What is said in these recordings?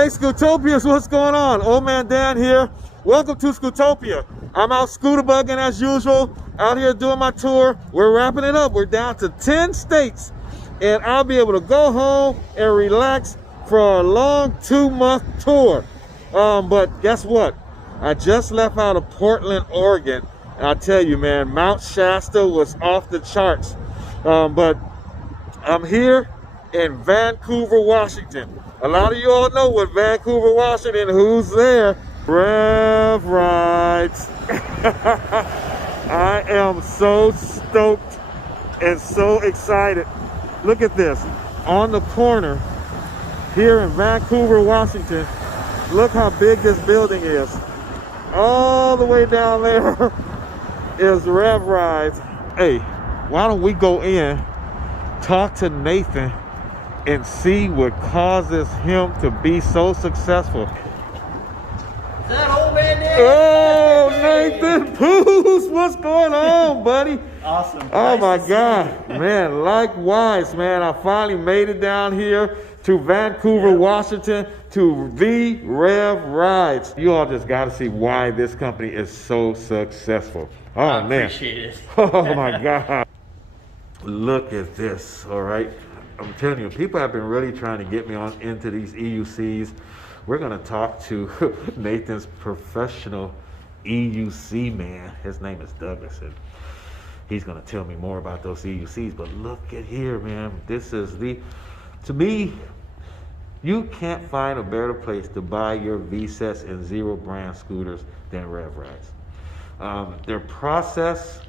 Hey, Scootopias, what's going on? Old man Dan here. Welcome to Scootopia. I'm out scooter bugging as usual, out here doing my tour. We're wrapping it up. We're down to 10 states, and I'll be able to go home and relax for a long 2-month tour. But guess what? I just left out of Portland, Oregon, and I tell you, man, Mount Shasta was off the charts. But I'm here in Vancouver, Washington. A lot of you all know what Vancouver, Washington, who's there? REV Rides. I am so stoked and so excited. Look at this. On the corner here in Vancouver, Washington, look how big this building is. All the way down there is REV Rides. Hey, why don't we go in, talk to Nathan, and see what causes him to be so successful. Is that old man there? Oh, Nathan Poos, what's going on, buddy? Awesome. Oh, Nice my to see God. you. Man, likewise, man. I finally made it down here to Vancouver, Washington, to the REV Rides. You all just got to see why this company is so successful. Oh, I man. appreciate it. Oh, my God. Look at this, all right? I'm telling you, people have been really trying to get me on into these EUCs. We're going to talk to Nathan's professional EUC man. His name is Douglas, and he's going to tell me more about those EUCs. But look at here, man. This is to me, you can't find a better place to buy your Vsetts and zero brand scooters than REV Rides. Their process,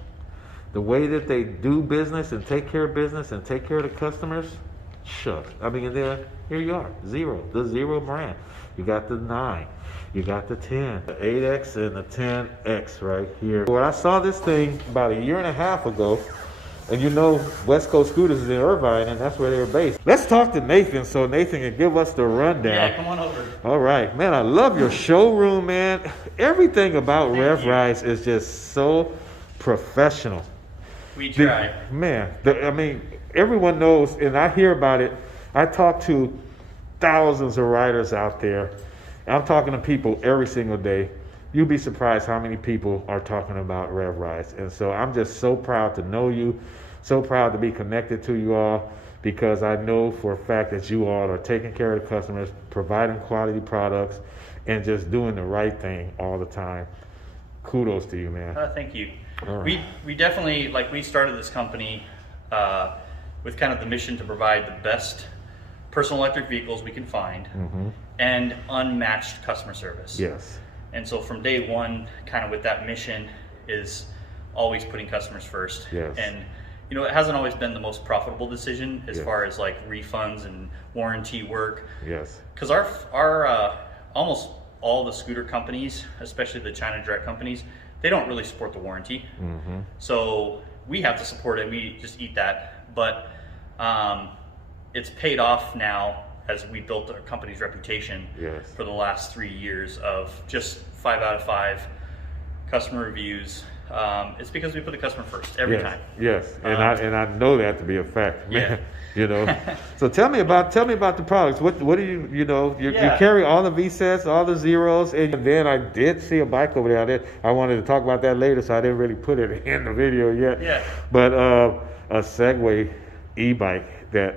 the way that they do business and take care of business and take care of the customers, shucks. I mean, here you are, the zero brand. You got the 9, you got the 10, the 8X and the 10X right here. When I saw this thing about 1.5 years ago, and you know West Coast Scooters is in Irvine, and that's where they're based. Let's talk to Nathan so Nathan can give us the rundown. Yeah, come on over. All right, man, I love your showroom, man. Everything about REV Rides is just so professional. We try. I mean, everyone knows, and I hear about it. I talk to thousands of riders out there. I'm talking to people every single day. You'd be surprised how many people are talking about REV Rides. And so I'm just so proud to know you, so proud to be connected to you all, because I know for a fact that you all are taking care of the customers, providing quality products, and just doing the right thing all the time. Kudos to you, man. Thank you. Right. We definitely, we started this company with kind of the mission to provide the best personal electric vehicles we can find, and unmatched customer service. Yes. And so from day one, kind of with that mission, is always putting customers first. Yes. And you know, it hasn't always been the most profitable decision as far as like refunds and warranty work. Yes. Because our almost all the scooter companies, especially the China direct companies, they don't really support the warranty. So we have to support it. We just eat that. But it's paid off now as we built our company's reputation for the last 3 years of just 5 out of 5 customer reviews. It's because we put the customer first every time. Yes, and I know that to be a fact. Yeah. You know. So tell me about the products. What do you you carry all the Vsetts, all the zeros, and then I did see a bike over there. I wanted to talk about that later, so I didn't really put it in the video yet. Yeah. But a Segway e-bike that.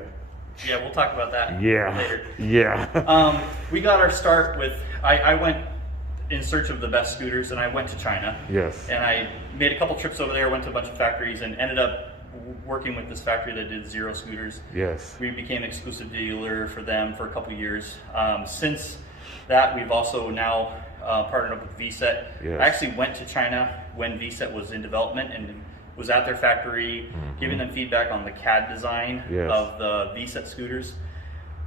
Yeah, we'll talk about that later. Yeah. We got our start with, I went in search of the best scooters, and I went to China. Yes. And I made a couple trips over there, went to a bunch of factories, and ended up working with this factory that did zero scooters. Yes. We became exclusive dealer for them for a couple years. Since that, we've also now partnered up with Vsett. Yes. I actually went to China when Vsett was in development and was at their factory, giving them feedback on the CAD design of the Vsett scooters.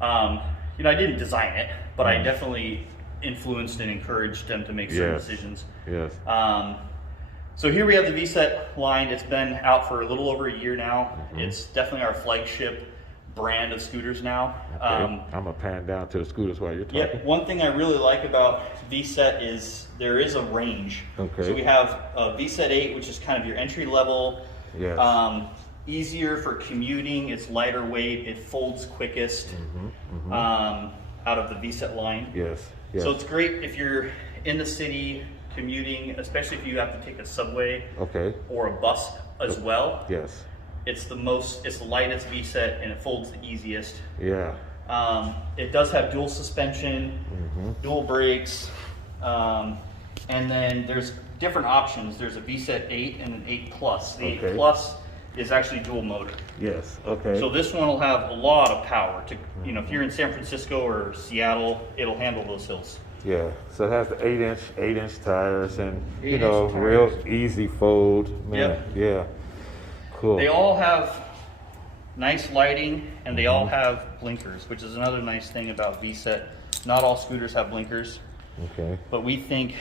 You know, I didn't design it, but I definitely influenced and encouraged them to make certain decisions. Yes. So here we have the Vsett line. It's been out for a little over a year now. It's definitely our flagship brand of scooters now. Okay. I'm gonna pan down to the scooters while you're talking. Yeah, one thing I really like about Vsett is there is a range. Okay. So we have a Vsett 8, which is kind of your entry level. Yes. Easier for commuting. It's lighter weight. It folds quickest. out of the Vsett line. Yes. Yes. So it's great if you're in the city commuting, especially if you have to take a subway Okay. or a bus as well. Yes. It's the lightest Vsett, and it folds the easiest. Yeah. It does have dual suspension, dual brakes, and then there's different options. There's a Vsett 8 and an 8 Plus. The 8 Plus is actually dual motor. Yes. Okay. So this one will have a lot of power to, if you're in San Francisco or Seattle, it'll handle those hills. Yeah. So it has the 8-inch tires, and 8-inch tires. real easy fold. Man. Yep. Yeah. Cool. They all have nice lighting, and they all have blinkers, which is another nice thing about Vsett. Not all scooters have blinkers. Okay. But we think,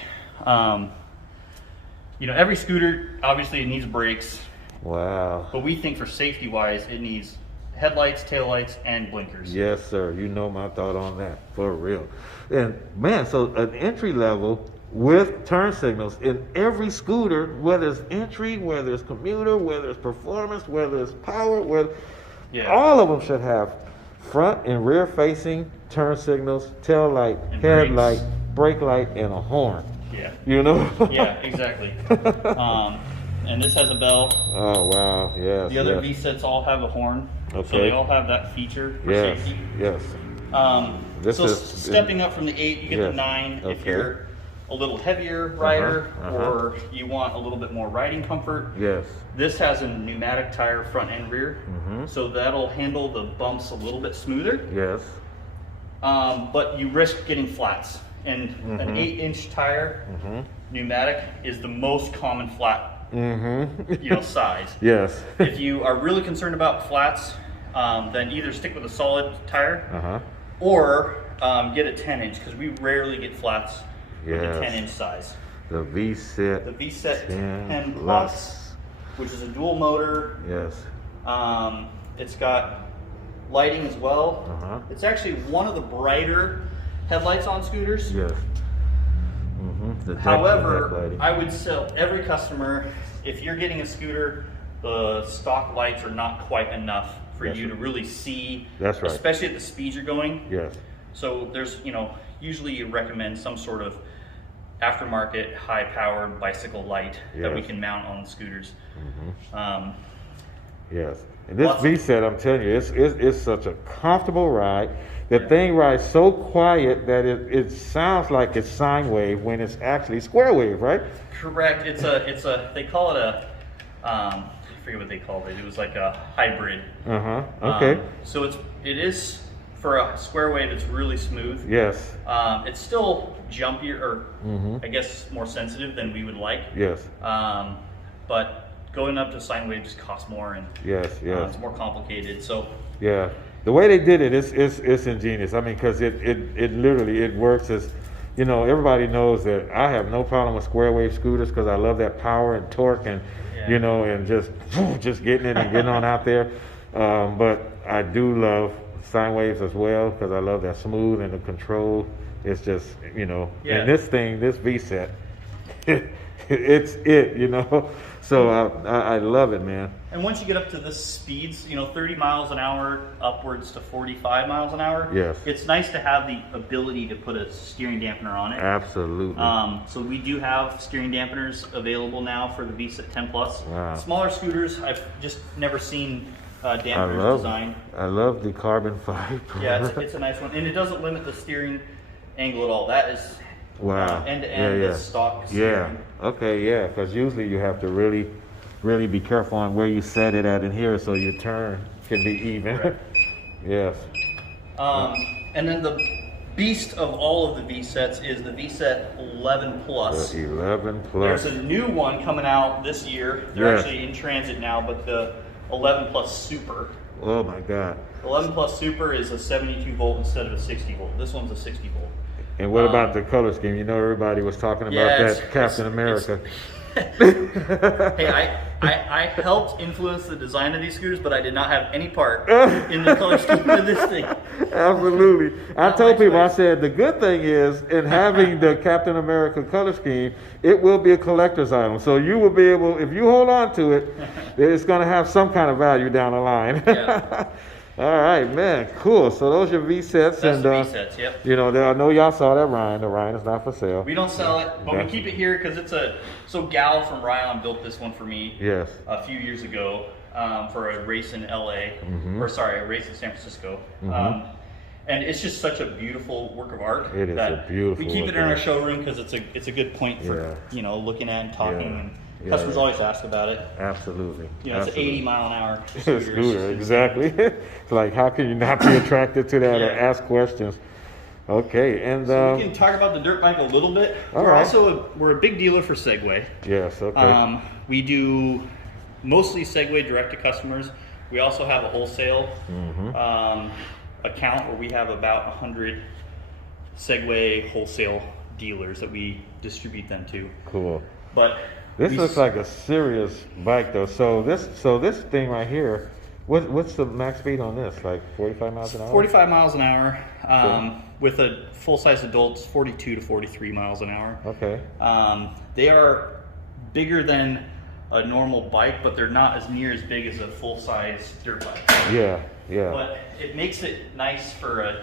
every scooter, obviously it needs brakes. Wow. But we think for safety wise, it needs headlights, taillights, and blinkers. Yes, sir. You know my thought on that, for real. And man, so an entry level with turn signals in every scooter, whether it's entry, whether it's commuter, whether it's performance, whether it's power, all of them should have front and rear facing turn signals, tail light, And headlight, brake light, and a horn. Yeah. Yeah, exactly. And this has a bell. Oh wow, yes. The other Vsets all have a horn. Okay. So they all have that feature for Yes, safety. yes. Stepping up from the 8, you get the 9 if Okay. you're a little heavier rider Uh-huh. or you want a little bit more riding comfort. Yes. This has a pneumatic tire front and rear, so that'll handle the bumps a little bit smoother. Yes. But you risk getting flats. And an 8-inch tire, pneumatic, is the most common flat size. Yes. If you are really concerned about flats, then either stick with a solid tire or get a 10-inch, because we rarely get flats with a 10-inch size. The Vsett. The Vsett 10 Plus, which is a dual motor. Yes. It's got lighting as well. It's actually one of the brighter headlights on scooters. Yes. However, I would tell every customer, if you're getting a scooter, the stock lights are not quite enough for you to really see. That's right. Especially at the speed you're going. Yes. So there's, usually you recommend some sort of aftermarket high-powered bicycle light that we can mount on the scooters. Yes. And this Vsett, I'm telling you, it's such a comfortable ride. The thing rides so quiet that it sounds like it's sine wave when it's actually square wave, right? Correct. It's a they call it I forget what they called it. It was like a hybrid. Okay. So it is for a square wave. It's really smooth. Yes. It's still jumpier, or I guess more sensitive than we would like. Yes. But going up to sine wave just costs more, and yes. it's more complicated. So yeah. The way they did it is ingenious. I mean, because it literally works as, everybody knows that I have no problem with square wave scooters because I love that power and torque and and just getting it and getting on out there. But I do love sine waves as well because I love that smooth and the control. It's just and this Vsett, it's it. So I love it, man. And once you get up to the speeds, 30 miles an hour upwards to 45 miles an hour, yes, it's nice to have the ability to put a steering dampener on it. Absolutely. So we do have steering dampeners available now for the Vsett 10 Plus. Wow. Smaller scooters, I've just never seen dampeners designed. I love the carbon fiber. Yeah, it's a nice one, and it doesn't limit the steering angle at all. That is end to end stock steering. Okay, because usually you have to really be careful on where you set it at in here so your turn can be even. Yes. And then the beast of all of the Vsets is the Vsett 11 Plus. The 11 Plus. There's a new one coming out this year. They're actually in transit now, but the 11 Plus Super. Oh my God. 11 Plus Super is a 72 volt instead of a 60 volt. This one's a 60 volt. And what about the color scheme? Everybody was talking about that Captain America. Hey, I helped influence the design of these scooters, but I did not have any part in the color scheme of this thing. Absolutely. I told people, I said, the good thing is, in having the Captain America color scheme, it will be a collector's item. So you will be able, if you hold on to it, it's going to have some kind of value down the line. All right, man, cool. So those are Vsets, That's and the Vsett, yep. you know, I know y'all saw that Ryan. The Ryan is not for sale. We don't sell it, but That's- we keep it here because it's a. So Gal from Ryan built this one for me. Yes. A few years ago for a race in LA, or sorry, a race in San Francisco. And it's just such a beautiful work of art. It is a beautiful. We keep work it in of our art. showroom because it's a good point for looking at and talking. Yeah. And Yeah. customers always ask about it. Absolutely. You know, it's an 80 mile an hour Scooter, scooter. exactly. It's like, how can you not be attracted to that or Yeah. ask questions? Okay, and So we can talk about the dirt bike a little bit. All right. We're a big dealer for Segway. yes, okay. We do mostly Segway direct to customers. We also have a wholesale account where we have about 100 Segway wholesale dealers that we distribute them to. Cool. But This looks like a serious bike, though. So this thing right here, what's the max speed on this? Like 45 miles an hour? 45 miles an hour. With a full-size adults, 42 to 43 miles an hour. Okay. They are bigger than a normal bike, but they're not as near as big as a full-size dirt bike. Yeah, yeah. But it makes it nice for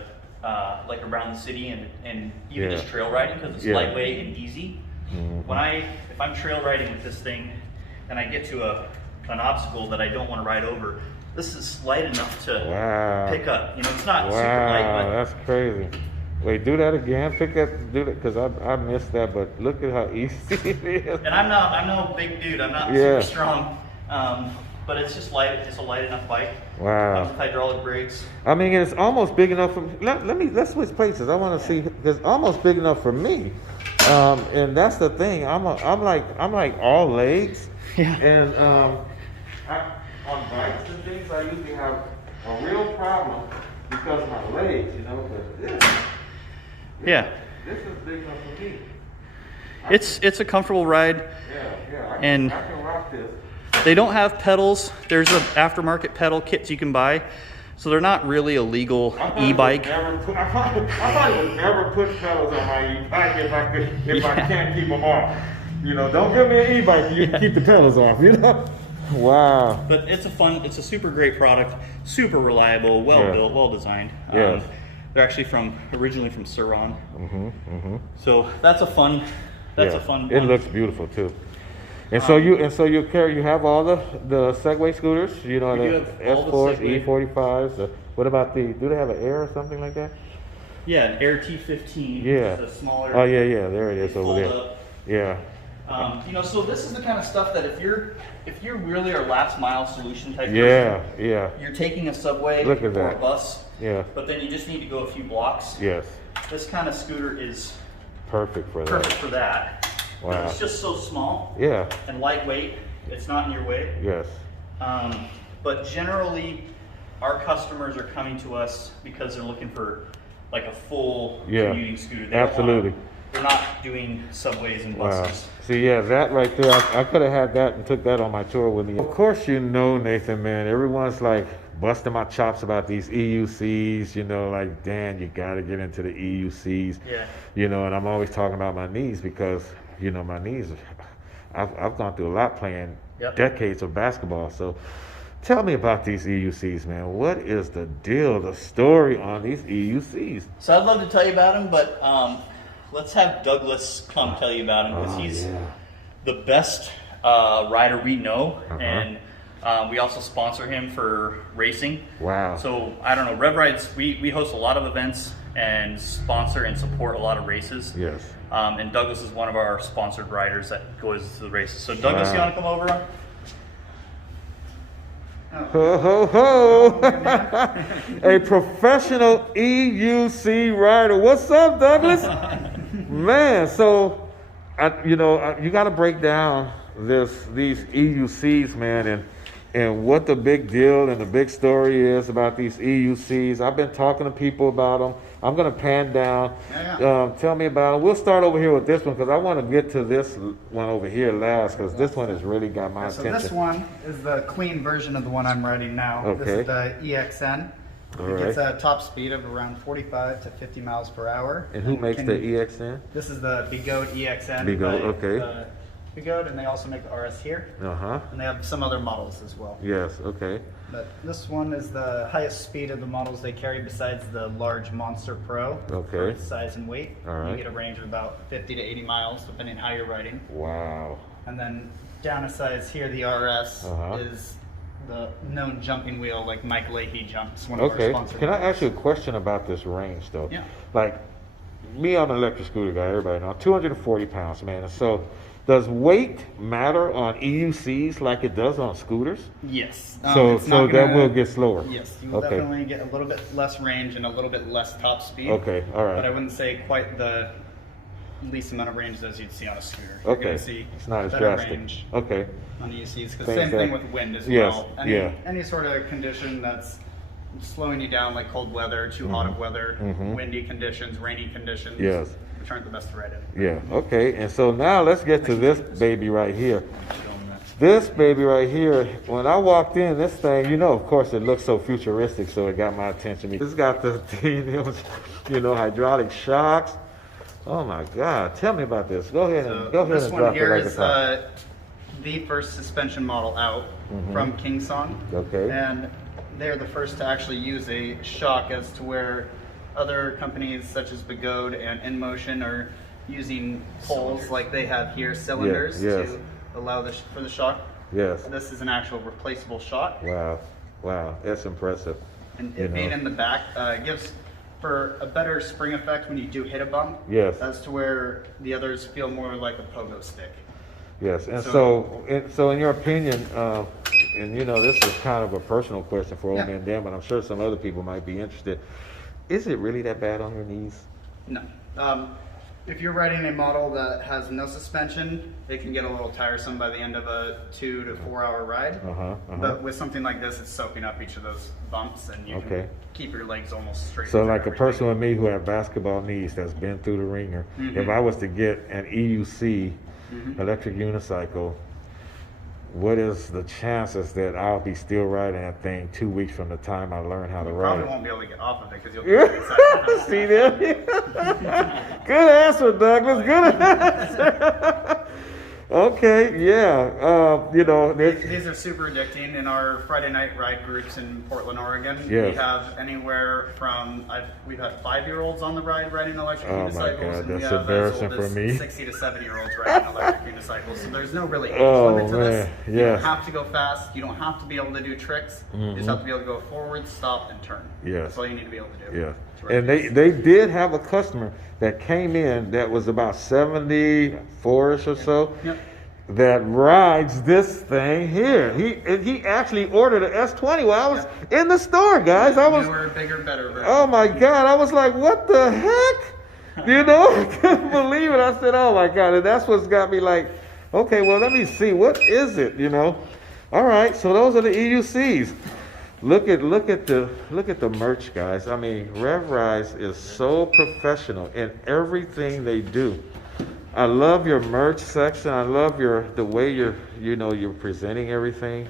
like around the city and even Yeah. just trail riding because it's Yeah. lightweight and easy. If I'm trail riding with this thing and I get to an obstacle that I don't want to ride over, this is light enough to pick up. You know, it's not super light, Wow, but that's crazy. Wait, do that again. Do that, because I missed that. But look at how easy it is. and I'm no big dude. I'm not Yeah. super strong. But it's just light. It's a light enough bike. Wow. Comes with hydraulic brakes. I mean, it's almost big enough for. Let's switch places. I want to see. It's almost big enough for me. And that's the thing. I'm like all legs. Yeah. And on bikes and things, I usually have a real problem because of my legs. You know, but Yeah. this is big enough for me. It's a comfortable ride. Yeah. I And can rock this. they don't have pedals. There's an aftermarket pedal kits you can buy. So they're not really a legal e-bike. I thought it would never put pedals on my e-bike if I can't keep them off. You know, don't give me an e-bike and you can keep the pedals off, you know? Wow. But it's a super great product, super reliable, well built, well designed. Yes. They're actually originally from Suron. So that's a fun one. It looks beautiful too. And so you have all the Segway scooters, you know, We the do have all the S4s, Segway. E45s. What about do they have an Air or something like that? Yeah, an Air T15. Yeah. It's a smaller. Oh yeah, there it is over fold there. up. Yeah. You know, so this is the kind of stuff that if you're really our last mile solution type Yeah, person, yeah. you're taking a subway Look at or that. a bus, Yeah. but then you just need to go a few blocks. Yes. This kind of scooter is Perfect for that. perfect for that. Wow. It's just so small Yeah. and lightweight. It's not in your way. Yes. But generally, our customers are coming to us because they're looking for like a full commuting scooter. They don't Absolutely. they're not doing subways and Wow. buses. See, yeah, that right there, I could have had that and took that on my tour with me. Of course, you know, Nathan, man, everyone's like busting my chops about these EUCs, you know, like, Dan, you got to get into the EUCs. Yeah. You know, and I'm always talking about my knees because, you know, my knees, I've gone through a lot playing decades of basketball. So tell me about these EUCs, man. What is the deal, the story on these EUCs? So I'd love to tell you about him, but let's have Douglas come tell you about him because he's the best rider we know, and we also sponsor him for racing. Wow. So I don't know, REV Rides, we host a lot of events and sponsor and support a lot of races. Yes. And Douglas is one of our sponsored riders that goes to the races. So Douglas, you want to come over? Ho, ho, ho. A professional EUC rider. What's up, Douglas? Man, so, you got to break down these EUCs, man, and what the big deal and the big story is about these EUCs. I've been talking to people about them. I'm going to pan down. Tell me about them. We'll start over here with this one because I want to get to this one over here last because this one has really got my attention. So this one is the clean version of the one I'm riding now. Okay. This is the EXN. All It gets right. a top speed of around 45 to 50 miles per hour. And who makes the EXN? This is the Bigoat EXN. Bigoat, by, okay. Begode, and they also make the RS here. Uh-huh. And they have some other models as well. Yes, okay. But this one is the highest speed of the models they carry besides the large Monster Pro. Okay. For its size and weight. All right. You get a range of about 50 to 80 miles depending on how you're riding. Wow. And then down a size here, the RS is the known jumping wheel like Mike Leahy jumps. One of our Okay. sponsors. Can I ask you a question about this range though? Yeah. Like me, I'm an electric scooter guy, everybody knows. 240 pounds, man. So does weight matter on EUCs like it does on scooters? Yes. So it's not that gonna- will get slower. Yes, you will Okay. definitely get a little bit less range and a little bit less top speed. Okay, all right. But I wouldn't say quite the least amount of range as you'd see on a scooter. You're Okay. gonna see It's not as better drastic. range Okay. on EUCs. Because Things same thing that- with wind as Yes, well. yeah. Any sort of condition that's slowing you down, like cold weather, too hot of weather, windy conditions, rainy conditions, Yes. which aren't the best to ride in. Yeah, okay. And so now let's get to this baby right here. This baby right here, when I walked in, this thing, you know, of course, it looks so futuristic, so it got my attention. It's got the, you know, hydraulic shocks. Oh my God! Tell me about this. Go ahead and This one drop it here like is a top. the first suspension model out from Kingsong. Okay. And they're the first to actually use a shock, as to where other companies such as Begode and InMotion are using poles like they have here, cylinders, yes. to allow for the shock. Yes. This is an actual replaceable shock. Wow. Wow. That's impressive. And You it being know. in the back gives for a better spring effect when you do hit a bump. Yes. As to where the others feel more like a pogo stick. Yes. And So- so in your opinion, and you know, this is kind of a personal question for Old Yeah. Man Dan, but I'm sure some other people might be interested. Is it really that bad on your knees? No. If you're riding a model that has no suspension, it can get a little tiresome by the end of a 2 to 4 hour ride. But with something like this, it's soaking up each of those bumps, and you Okay. can keep your legs almost straight. So through like a everything. person with me who have basketball knees that's been through the ringer, if I was to get an EUC electric unicycle, what is the chances that I'll be still riding that thing 2 weeks from the time I learn how to You ride? probably won't be able to get off of it because you'll be inside. See that? Good answer, Douglas. Good answer. Okay, yeah. You know, These are super addicting. In our Friday night ride groups in Portland, Oregon, Yes. we have anywhere from we've had 5-year-olds on the ride riding electric Oh my unicycles, God, and we that's have embarrassing as old for as me. 60 to 70-year-olds riding electric unicycles. So there's no really age Oh, limit to this. man, You yes. don't have to go fast. You don't have to be able to do tricks. You just have to be able to go forward, stop, and turn. Yes. That's all you need to be able to do. yeah. to ride And these. they did have a customer that came in that was about 74-ish or so. Yep. That rides this thing here. He actually ordered an S20 while I was in the store, guys. I was, Newer, bigger, better version. oh my God, I was like, what the heck? You know, I couldn't believe it. I said, oh my God, and that's what's got me like, okay, well, let me see, what is it? You know, all right. So those are the EUCs. Look at the merch, guys. I mean, REV Rides is so professional in everything they do. I love your merch section. I love the way you're presenting everything.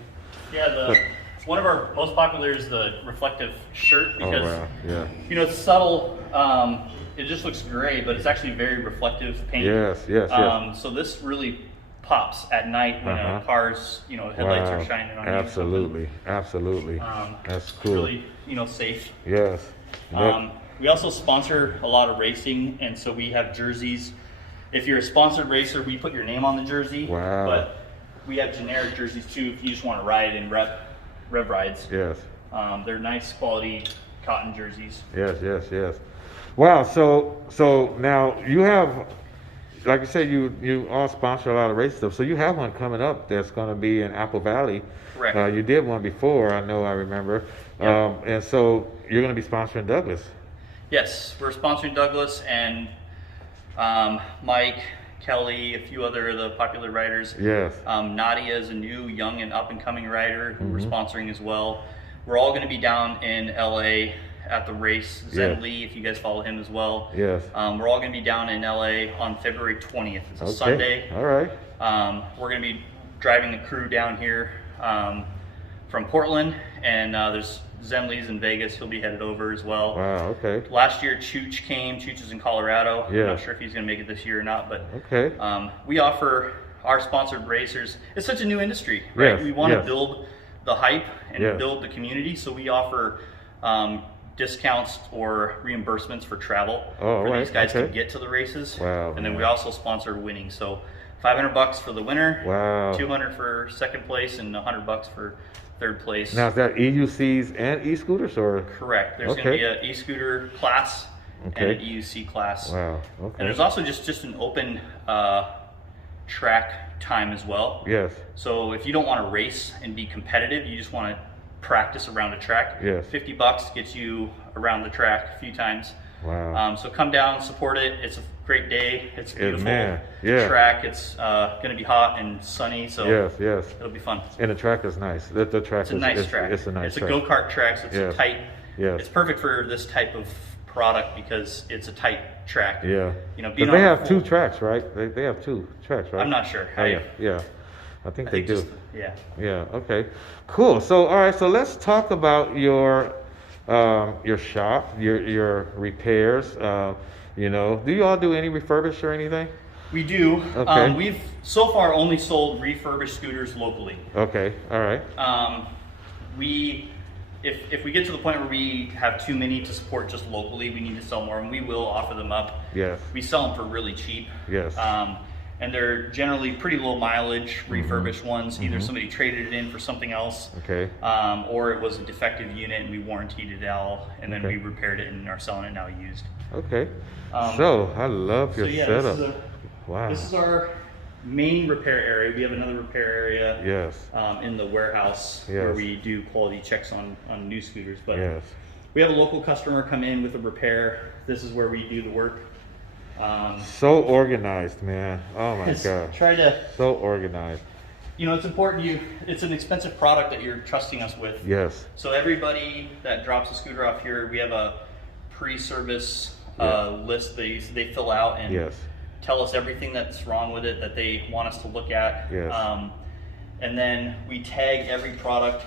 Yeah, one of our most popular is the reflective shirt because Oh wow, yeah. you know it's subtle. It just looks gray, but it's actually very reflective paint. Yes. So this really pops at night when a car's headlights are shining on you. Absolutely. That's cool. Really safe. Yes. We also sponsor a lot of racing, and so we have jerseys. If you're a sponsored racer, we put your name on the jersey. Wow. But we have generic jerseys too if you just want to ride in Rev Rides. Yes. They're nice quality cotton jerseys. Yes. Wow. So now you have, like I said, you all sponsor a lot of race stuff. So you have one coming up that's going to be in Apple Valley. Correct. You did one before. I remember. Yep. And so you're going to be sponsoring Douglas. Yes, we're sponsoring Douglas and Mike, Kelly, a few other of the popular riders. Yes. Nadia is a new, young, and up-and-coming rider who we're sponsoring as well. We're all going to be down in LA at the race. Zen Lee, if you guys follow him as well. Yes. We're all going to be down in LA on February 20th. It's a Okay. Sunday. All right. We're going to be driving the crew down here from Portland, and there's Zen Lee's in Vegas. He'll be headed over as well. Wow. Okay. Last year, Chooch came. Chooch is in Colorado. Yeah. I'm not sure if he's going to make it this year or not, but Okay. we offer our sponsored racers, it's such a new industry, right? Yes, We want to yes. build the hype and Yes. build the community, so we offer discounts or reimbursements for travel for right, these guys okay. to get to the races. Wow, And then man. we also sponsor winning. So $500 for the winner, Wow. $200 for second place, and $100 for third place. Now, is that EUCs and e-scooters, or? Correct. There's Okay. going to be an e-scooter class Okay. and an EUC class. Wow, And okay. there's also just an open track time as well. Yes, So if you don't want to race and be competitive, you just want to practice around the track. Yes. $50 gets you around the track a few times. wow. So come down, support it. It's a great day. It's a beautiful man, yeah. track. It's going to be hot and sunny, so Yes, yes. it'll be fun. And the track is nice. The track It's a nice is track. It's a nice It's a track. go-kart track, so it's Yes. a tight. Yes. It's perfect for this type of product because it's a tight track. Yeah. You know, But being they on a have two full- tracks, right? They have two tracks, right? I'm not sure. Oh, yeah, yeah. I think they do. Yeah. Yeah. Okay. Cool. So, all right. So let's talk about your shop, your repairs. You know, do you all do any refurbish or anything? We do. Okay. We've so far only sold refurbished scooters locally. Okay. All right. If we get to the point where we have too many to support just locally, we need to sell more, and we will offer them up. Yes. We sell them for really cheap. Yes. And they're generally pretty low mileage refurbished ones. Either somebody traded it in for something else, Okay. or it was a defective unit and we warranted it all, and then Okay. we repaired it and are selling it now used. Okay. So I love your So yeah, setup. Wow. this is our main repair area. We have another repair area Yes. in the warehouse where Yes. we do quality checks on new scooters. But Yes. we have a local customer come in with a repair. This is where we do the work. So organized, man. Oh my It's gosh. try to, So organized. you know, it's important. It's an expensive product that you're trusting us with. Yes. So everybody that drops a scooter off here, we have a pre-service list they fill out and Yes. tell us everything that's wrong with it that they want us to look at. Yes. And then we tag every product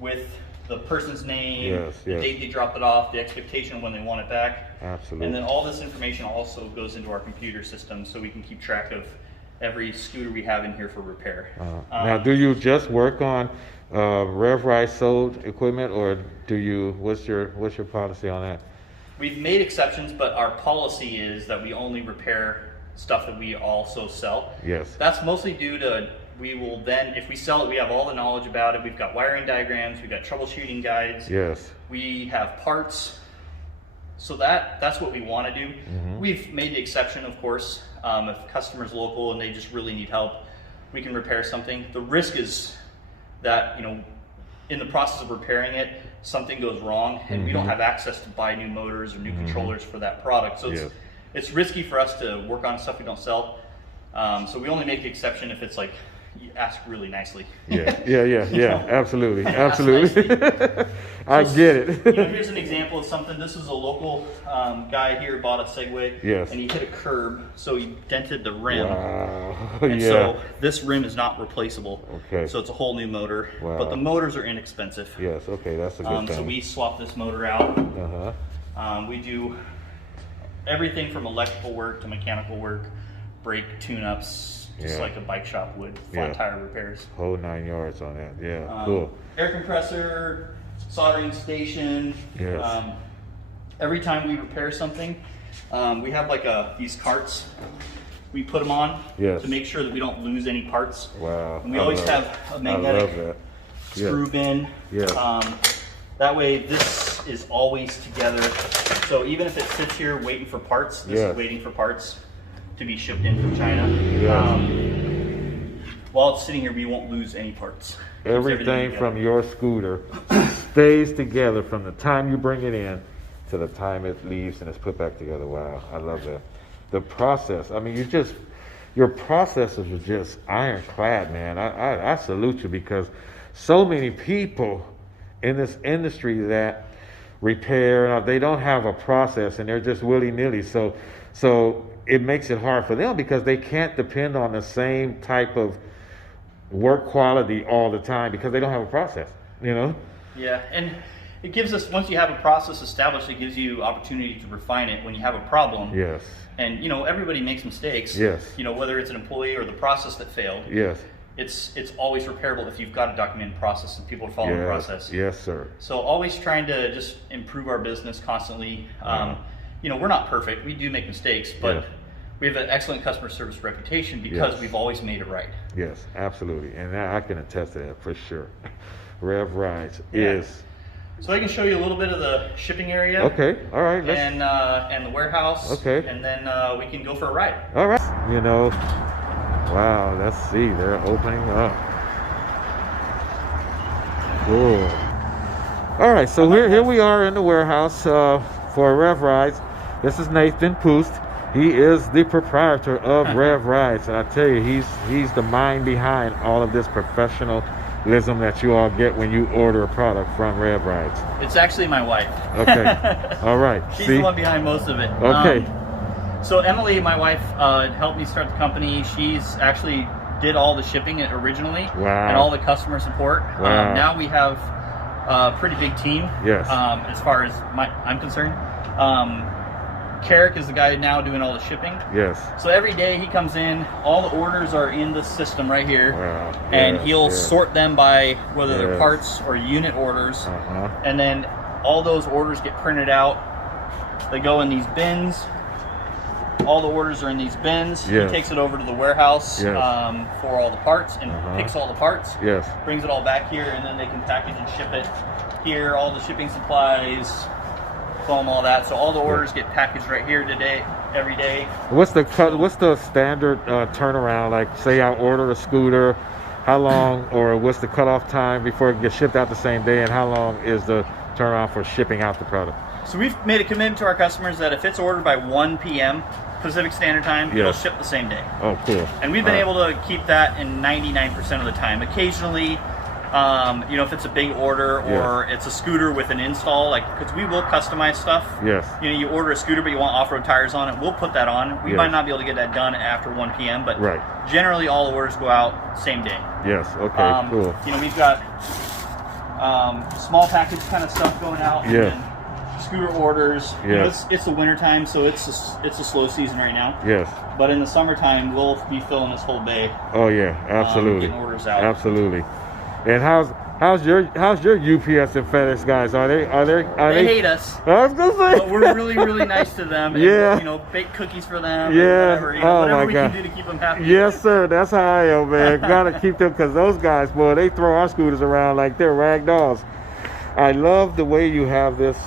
with the person's name, Yes, the yes. date they dropped it off, the expectation when they want it back. Absolutely. And then all this information also goes into our computer system so we can keep track of every scooter we have in here for repair. Now, do you just work on REV Rides sold equipment, or do you? What's your policy on that? We've made exceptions, but our policy is that we only repair stuff that we also sell. Yes. That's mostly due to, we will then, if we sell it, we have all the knowledge about it. We've got wiring diagrams, we've got troubleshooting guides, Yes. we have parts. So that's what we want to do. We've made the exception, of course. If a customer's local and they just really need help, we can repair something. The risk is that, you know, in the process of repairing it, something goes wrong and we don't have access to buy new motors or new controllers for that product. So Yes. it's risky for us to work on stuff we don't sell. So we only make the exception if it's like, you ask really nicely. Yeah. know? Absolutely. Ask Absolutely. nicely. I get it. You know, here's an example of something. This is a local guy here bought a Segway, Yes. and he hit a curb, so he dented the rim. Wow. And Yeah. so this rim is not replaceable. Okay. So it's a whole new motor. Wow. But the motors are inexpensive. Yes. Okay. That's a good thing. So we swap this motor out. Uh-huh. We do everything from electrical work to mechanical work, brake tune-ups, just Yeah. like a bike shop would, flat Yeah. tire repairs. Whole 9 yards on that. Yeah. Cool. Air compressor, soldering station. Yes. Every time we repair something, we have like these carts. We put them on Yes. to make sure that we don't lose any parts. Wow. And we I always love have it. a I magnetic love that. Yeah. screw bin. Yeah. That way this is always together. So even if it sits here waiting for parts, this Yes. is waiting for parts to be shipped in from China. Yes. While it's sitting here, we won't lose any parts. Keeps Everything together. from your scooter stays together from the time you bring it in to the time it leaves and it's put back together. Wow, I love that. The process, I mean, your processes are just ironclad, man. I salute you, because so many people in this industry that repair, they don't have a process and they're just willy-nilly. So it makes it hard for them because they can't depend on the same type of work quality all the time because they don't have a process, you know? Yeah, and it gives us, once you have a process established, it gives you opportunity to refine it when you have a problem. Yes. And you know, everybody makes mistakes. Yes. You know, whether it's an employee or the process that failed. Yes. It's always repairable if you've got a documented process and people are following the process. Yes, sir. So always trying to just improve our business constantly. You know, we're not perfect. We do make mistakes, but we have an excellent customer service reputation because we've always made it right. Yes, absolutely. And I can attest to that for sure. REV Rides is... So I can show you a little bit of the shipping area. Okay, all right. And the warehouse. Okay. And then we can go for a ride. All right. You know, wow, let's see. They're opening up. Cool. All right, so here we are in the warehouse for REV Rides. This is Nathan Poost. He is the proprietor of REV Rides. And I tell you, he's the mind behind all of this professionalism that you all get when you order a product from REV Rides. It's actually my wife. Okay. All right. She's the one behind most of it. Okay. So Emily, my wife, helped me start the company. She's actually did all the shipping originally. Wow. And all the customer support. Wow. Now we have a pretty big team. Yes. As far as I'm concerned. Carrick is the guy now doing all the shipping. Yes. So every day he comes in, all the orders are in the system right here. Wow. And Yes, he'll yes. sort them by whether they're Yes. parts or unit orders. Uh-huh. And then all those orders get printed out. They go in these bins. All the orders are in these bins. Yes. He takes it over to the warehouse Yes. for all the parts and Uh-huh. picks all the parts. Yes. Brings it all back here, and then they can package and ship it here. All the shipping supplies, foam, all that. So all the orders get packaged right here today, every day. What's the standard turnaround? Like, say I order a scooter, how long, or what's the cutoff time before it gets shipped out the same day, and how long is the turnaround for shipping out the product? So we've made a commitment to our customers that if it's ordered by 1 p.m. Pacific Standard Time, it'll Yes. ship the same day. Oh, cool. And we've been All right. able to keep that in 99% of the time. Occasionally, you know, if it's a big order or it's a scooter with an install, like, because we will customize stuff. Yes. You know, you order a scooter, but you want off-road tires on it, we'll put that on. We Yes. might not be able to get that done after 1 p.m., but Right. generally all the orders go out same day. Yes. Okay. Cool. You know, we've got small package kind of stuff going out. Yeah. And then scooter orders. You know, Yes. it's the winter time, so it's a slow season right now. Yes. But in the summertime, we'll be filling this whole bay. Oh yeah. Absolutely. Getting orders out. Absolutely. And how's your UPS and FedEx guys? Are They hate us. I was gonna say. But we're really, really nice to them. And, Yeah. you know, bake cookies for them. Yeah. And whatever, you know, Oh, whatever my we God. can do to keep them happy. Yes, sir. That's how I am, man. Gotta keep them, because those guys, boy, they throw our scooters around like they're rag dolls. I love the way you have this.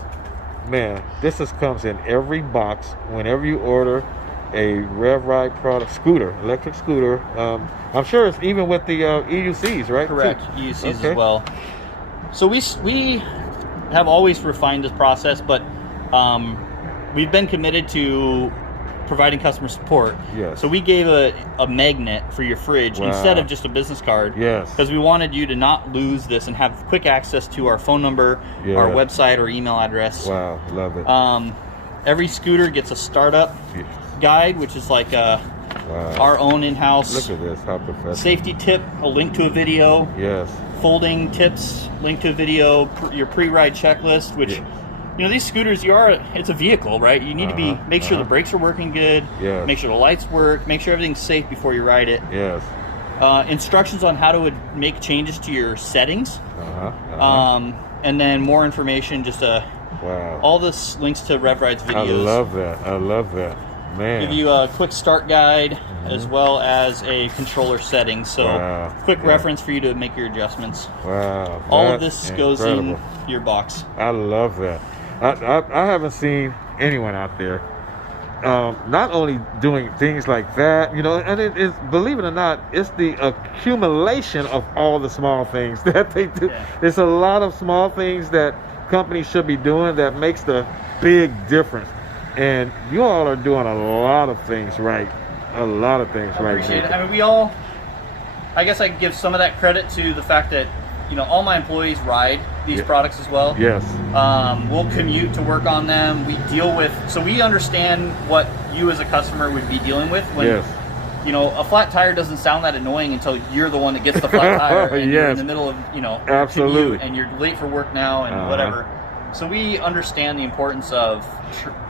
Man, this comes in every box whenever you order a REV Ride product, electric scooter. I'm sure it's even with the EUCs, right? Correct. Too? EUCs Okay. as well. So we have always refined this process, but we've been committed to providing customer support. Yes. So we gave a magnet for your fridge Wow. instead of just a business card. Yes. Because we wanted you to not lose this and have quick access to our phone number, our Yeah. website, or email address. Wow, love it. Every scooter gets a startup Yes. guide, which is like Wow. our own in-house Look at this, how professional. safety tip, a link to a video, Yes. folding tips, link to a video, your pre-ride checklist, which, Yeah. you know, these scooters, it's a vehicle, right? You need to make sure the brakes are working good, Yes. make sure the lights work, make sure everything's safe before you ride it. Yes. Instructions on how to make changes to your settings, Uh-huh. and then more information, just Wow. all this links to REV Rides I videos. love that. I love that. Man. Give you a quick start guide as well as a controller setting. So Wow. quick Yeah. reference for you to make your adjustments. Wow. All of That's this goes in incredible. your box. I love that. I haven't seen anyone out there not only doing things like that, you know, and it is, believe it or not, it's the accumulation of all the small things that they do. Yeah. There's a lot of small things that companies should be doing that makes the big difference. And you all are doing a lot of things right. A lot of things I right. appreciate it. Nathan. I mean, I guess I can give some of that credit to the fact that, you know, all my employees ride these products as well. Yes. We'll commute to work on them. We deal with, so we understand what you as a customer would be dealing with when, Yes. you know, a flat tire doesn't sound that annoying until you're the one that gets the flat tire and you're in Yes. the middle of, you know, Absolutely. commute and you're late for work now and Uh-huh. whatever. So we understand the importance of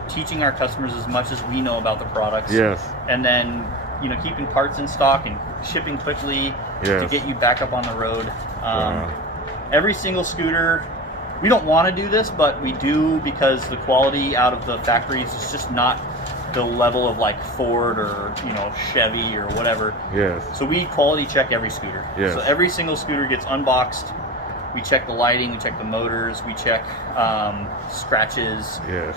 teaching our customers as much as we know about the products. Yes. And then, you know, keeping parts in stock and shipping quickly to get you back up on the road. Every single scooter, we don't want to do this, but we do, because the quality out of the factories is just not the level of like Ford or, you know, Chevy or whatever. Yes. So we quality check every scooter. Yes. So every single scooter gets unboxed. We check the lighting, we check the motors, we check scratches. Yes.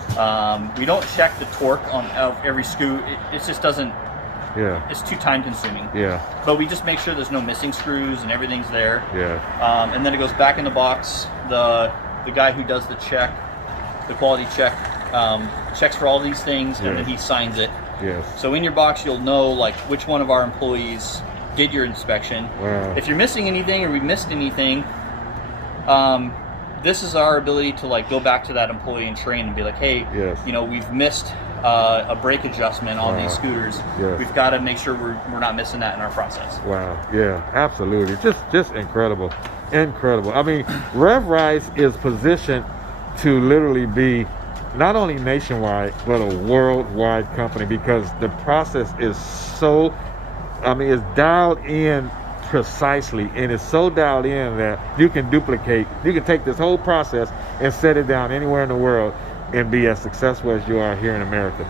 We don't check the torque on every screw. It just doesn't. Yeah. It's too time consuming. Yeah. But we just make sure there's no missing screws and everything's there. Yeah. And then it goes back in the box. The guy who does the check, the quality check, checks for all these things, and then he signs it. Yes. So in your box, you'll know like which one of our employees did your inspection. Wow. If you're missing anything or we missed anything, this is our ability to like go back to that employee and train and be like, hey, you know, we've missed a brake adjustment on these scooters. Yes. We've got to make sure we're not missing that in our process. Wow. Yeah, absolutely. Just incredible. Incredible. I mean, REV Rides is positioned to literally be not only nationwide, but a worldwide company, because the process is so, I mean, it's dialed in precisely, and it's so dialed in that you can take this whole process and set it down anywhere in the world and be as successful as you are here in America.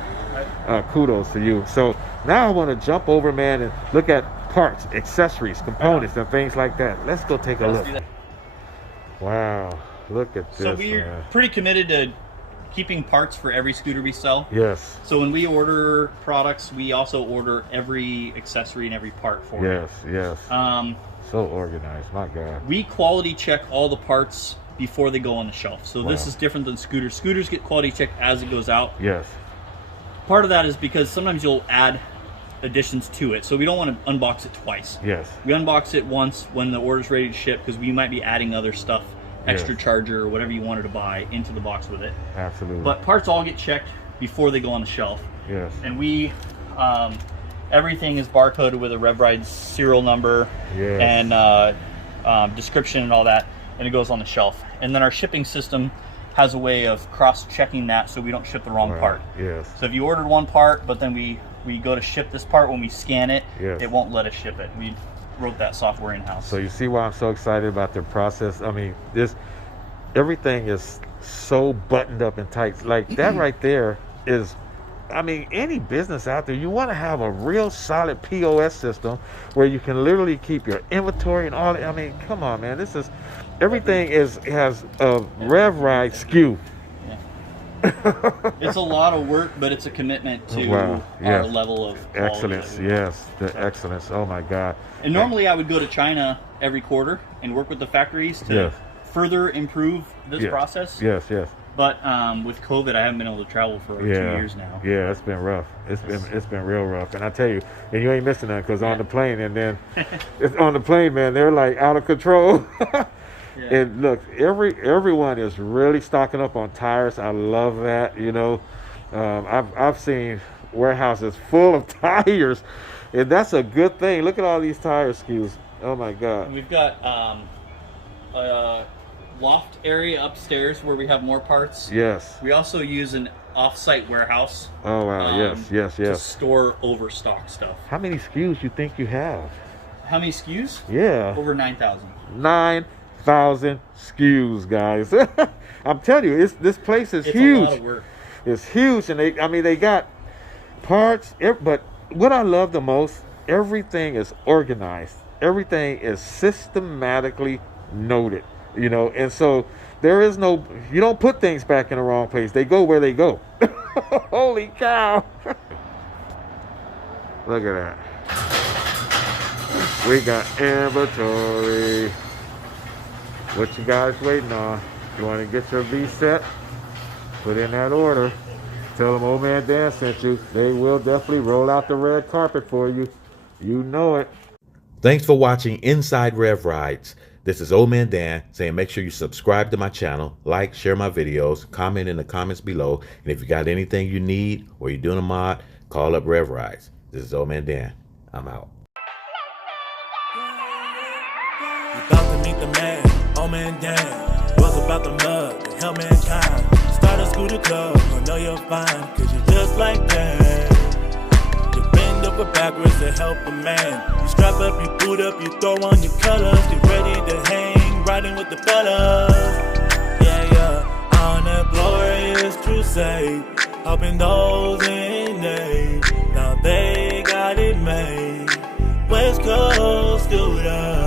Kudos to you. So now I want to jump over, man, and look at parts, accessories, components, and things like that. Let's go take a look. Wow, look at this. So we're pretty committed to keeping parts for every scooter we sell. Yes. So when we order products, we also order every accessory and every part for it. Yes. So organized, my God. We quality check all the parts before they go on the shelf. So this is different than scooters. Scooters get quality checked as it goes out. Yes. Part of that is because sometimes you'll add additions to it. So we don't want to unbox it twice. Yes. We unbox it once when the order's ready to ship, because we might be adding other stuff, extra charger or whatever you wanted to buy into the box with it. Absolutely. But parts all get checked before they go on the shelf. Yes. And we, everything is barcoded with a REV Rides serial number and description and all that, and it goes on the shelf. And then our shipping system has a way of cross-checking that so we don't ship the wrong part. Yes. So if you ordered one part, but then we go to ship this part, when we scan it, it won't let us ship it. We wrote that software in-house. So you see why I'm so excited about the process. I mean, everything is so buttoned up and tight. Like that right there is, I mean, any business out there, you want to have a real solid POS system where you can literally keep your inventory and all that. I mean, come on, man. This is, everything has a REV Ride SKU. It's a lot of work, but it's a commitment to our level of quality. Excellence. The excellence. Oh my God. And normally I would go to China every quarter and work with the factories to further improve this process. Yes. But with COVID, I haven't been able to travel for 2 years now. Yeah, it's been rough. It's been real rough. And I tell you, and you ain't missing nothing, because on the plane, and then it's on the plane, man, they're like out of control. And look, everyone is really stocking up on tires. I love that. You know, I've seen warehouses full of tires, and that's a good thing. Look at all these tire SKUs. Oh my God. And we've got a loft area upstairs where we have more parts. Yes. We also use an off-site warehouse. Oh wow. Yes. To store overstock stuff. How many SKUs you think you have? How many SKUs? Yeah. Over 9,000. 9,000 SKUs, guys. I'm telling you, this place is huge. It's a lot of work. It's huge, and they got parts. But what I love the most, everything is organized. Everything is systematically noted. You know, and so there is no, you don't put things back in the wrong place. They go where they go. Holy cow. Look at that. We got inventory. What you guys waiting on? You want to get your Vsett? Put in that order. Tell them Old Man Dan sent you. They will definitely roll out the red carpet for you. You know it. Thanks for watching Inside REV Rides. This is Old Man Dan saying make sure you subscribe to my channel, like, share my videos, comment in the comments below, and if you got anything you need or you're doing a mod, call up REV Rides. This is Old Man Dan. I'm out. You about to meet the man, Old Man Dan. Was a out the mud to help mankind. Start a scooter club, I know you're fine, cause you're just like that. You bend over backwards to help a man. You strap up, you boot up, you throw on your colors. Get ready to hang, riding with the fellas. Yeah, on that glorious crusade, helping those in need. Now they got it made. West Coast scooter.